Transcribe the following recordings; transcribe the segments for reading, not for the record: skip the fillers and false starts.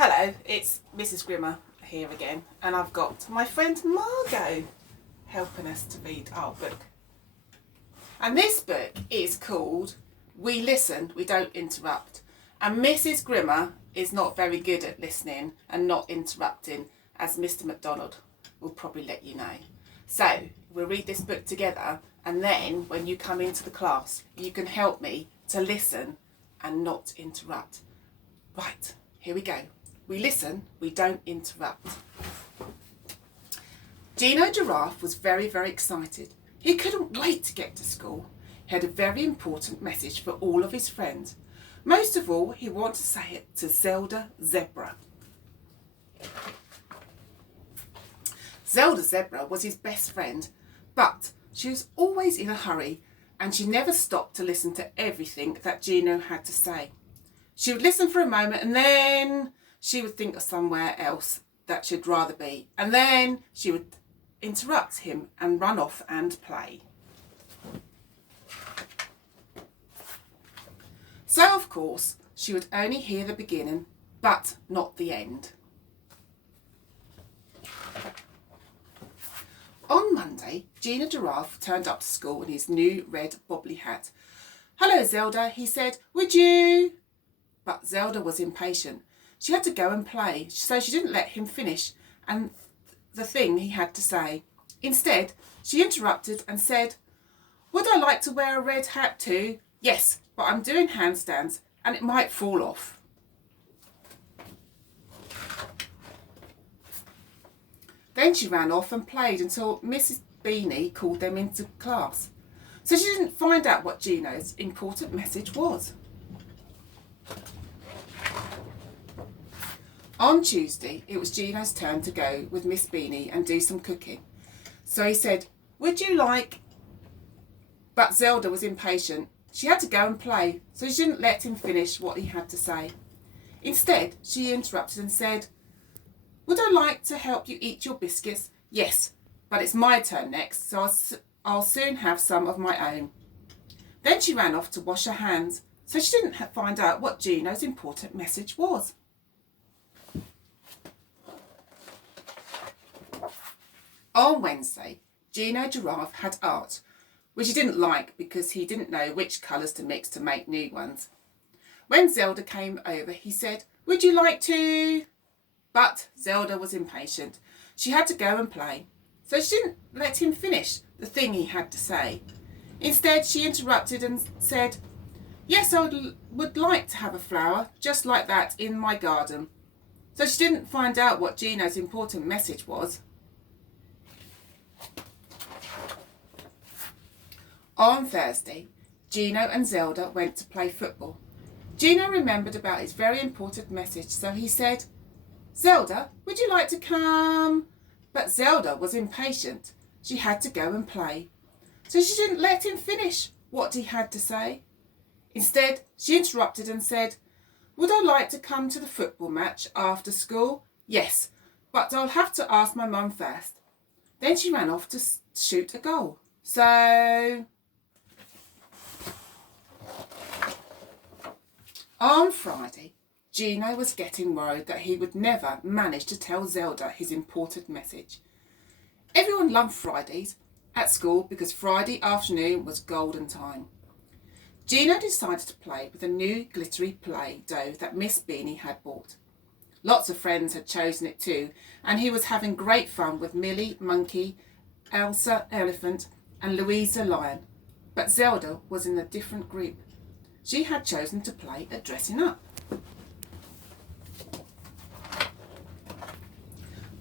Hello, it's Mrs. Grimmer here again, and I've got my friend Margot helping us to read our book. And this book is called We Listen, We Don't Interrupt. And Mrs. Grimmer is not very good at listening and not interrupting, as Mr. McDonald will probably let you know. So we'll read this book together, and then when you come into the class, you can help me to listen and not interrupt. Right, here we go. We listen, we don't interrupt. Gino Giraffe was very, very excited. He couldn't wait to get to school. He had a very important message for all of his friends. Most of all, he wanted to say it to Zelda Zebra. Zelda Zebra was his best friend, but she was always in a hurry and she never stopped to listen to everything that Gino had to say. She would listen for a moment and then she would think of somewhere else that she'd rather be, and then she would interrupt him and run off and play. So, of course, she would only hear the beginning, but not the end. On Monday, Gino Giraffe turned up to school in his new red bobbly hat. "Hello, Zelda," he said. "Would you?" But Zelda was impatient. She had to go and play, so she didn't let him finish and the thing he had to say. Instead, she interrupted and said, "Would I like to wear a red hat too?" "Yes, but I'm doing handstands and it might fall off." Then she ran off and played until Mrs. Beanie called them into class. So she didn't find out what Gino's important message was. On Tuesday, it was Gino's turn to go with Miss Beanie and do some cooking. So he said, "Would you like?" But Zelda was impatient. She had to go and play, so she didn't let him finish what he had to say. Instead, she interrupted and said, "Would I like to help you eat your biscuits?" "Yes, but it's my turn next, so I'll soon have some of my own." Then she ran off to wash her hands, so she didn't find out what Gino's important message was. On Wednesday, Gino Giraffe had art, which he didn't like because he didn't know which colours to mix to make new ones. When Zelda came over, he said, "Would you like to?" But Zelda was impatient. She had to go and play, so she didn't let him finish the thing he had to say. Instead, she interrupted and said, "Yes, I would like to have a flower just like that in my garden." So she didn't find out what Gino's important message was. On Thursday, Gino and Zelda went to play football. Gino remembered about his very important message, so he said, "Zelda, would you like to come?" But Zelda was impatient. She had to go and play, so she didn't let him finish what he had to say. Instead, she interrupted and said, "Would I like to come to the football match after school?" "Yes, but I'll have to ask my mum first." Then she ran off to shoot a goal. So on Friday, Gino was getting worried that he would never manage to tell Zelda his important message. Everyone loved Fridays at school because Friday afternoon was golden time. Gino decided to play with a new glittery Play-Doh that Miss Beanie had bought. Lots of friends had chosen it too, and he was having great fun with Millie Monkey, Elsa Elephant, and Louisa Lion. But Zelda was in a different group. She had chosen to play at dressing up.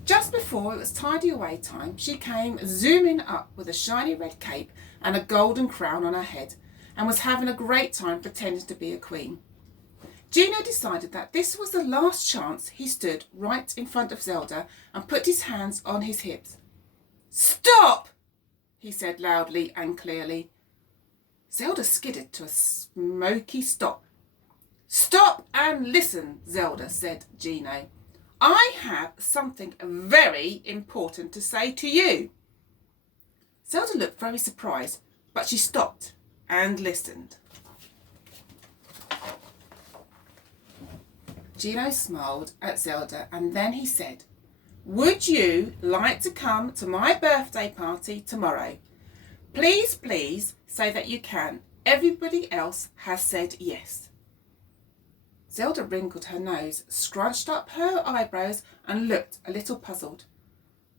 Just before it was tidy away time, she came zooming up with a shiny red cape and a golden crown on her head, and was having a great time pretending to be a queen. Gino decided that this was the last chance. He stood right in front of Zelda and put his hands on his hips. "Stop!" he said loudly and clearly. Zelda skidded to a smoky stop. "Stop and listen, Zelda," said Gino. "I have something very important to say to you." Zelda looked very surprised, but she stopped and listened. Gino smiled at Zelda and then he said, "Would you like to come to my birthday party tomorrow? Please, please say that you can. Everybody else has said yes." Zelda wrinkled her nose, scrunched up her eyebrows and looked a little puzzled.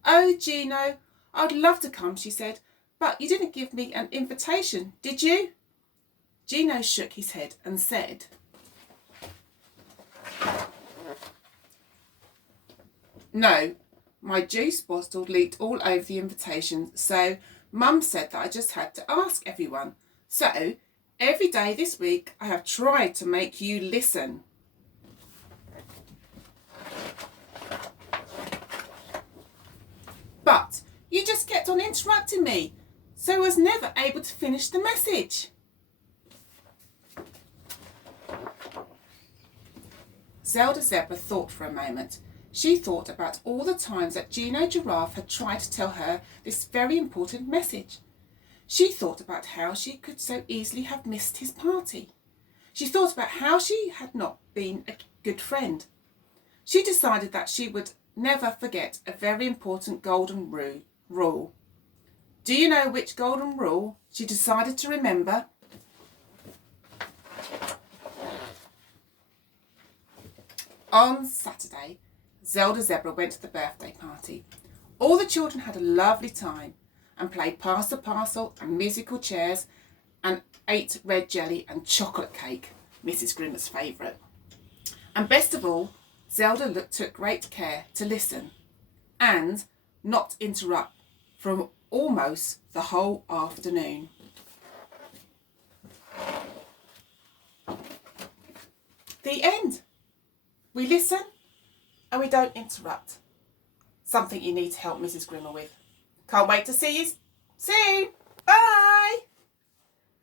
"Oh, Gino, I'd love to come," she said, "but you didn't give me an invitation, did you?" Gino shook his head and said, "No, my juice bottle leaked all over the invitation, so Mum said that I just had to ask everyone. So, every day this week I have tried to make you listen." "But you just kept on interrupting me, so I was never able to finish the message." Zelda Zebra thought for a moment. She thought about all the times that Gino Giraffe had tried to tell her this very important message. She thought about how she could so easily have missed his party. She thought about how she had not been a good friend. She decided that she would never forget a very important golden rule. Do you know which golden rule she decided to remember? On Saturday, Zelda Zebra went to the birthday party. All the children had a lovely time and played pass the parcel and musical chairs and ate red jelly and chocolate cake, Mrs. Grimmer's favourite. And best of all, Zelda took great care to listen and not interrupt for almost the whole afternoon. The end. We listen and we don't interrupt. Something you need to help Mrs. Grimmer with. Can't wait to see you soon.